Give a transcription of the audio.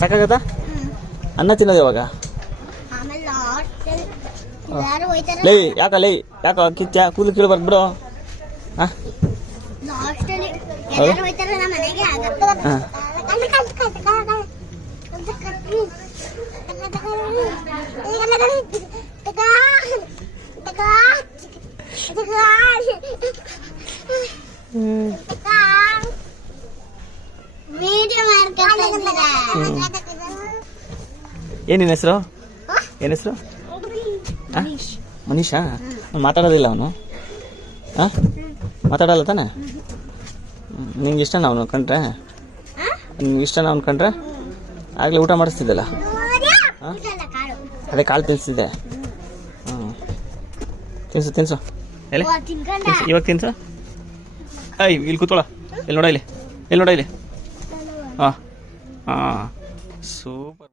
ಸಾಕಾಗತ್ತಾ? ಅನ್ನ ತಿನ್ನೋದು ಯಾವಾಗ? ಲೈ ಯಾಕ ಕಿಚ್ಚ ಕೂದಲು ಕೀಳು ಬರ್ಬಿಡು. ಹಾಂ ಏನಿನ ಹೆಸರು? ಏನು ಹೆಸರು? ಮನೀಷಾ? ಮಾತಾಡೋದಿಲ್ಲ ಅವನು? ಹಾಂ ಮಾತಾಡಲ್ಲ ತಾನೆ? ನಿಂಗೆ ಇಷ್ಟನಾ ಅವನು ಕಂಡ್ರೆ? ನಿಂಗೆ ಇಷ್ಟನಾ ಅವ್ನು ಕಂಡ್ರೆ? ಆಗಲೇ ಊಟ ಮಾಡಿಸ್ತಿದ್ದಲ್ಲ? ಹಾಂ ಅದೇ ಕಾಳು ತಿನ್ನಿಸ್ತಿದ್ದೆ. ಹ್ಞೂ ತಿನ್ಸು ಎಲ್ಲಿ ಇವಾಗ ತಿನ್ಸು. ಇಲ್ಲಿ ಕೂತ್ಕೊಳ್ಳ. ಇಲ್ಲಿ ನೋಡ ಇಲ್ಲಿ ಹಾಂ ಸೂಪರ್.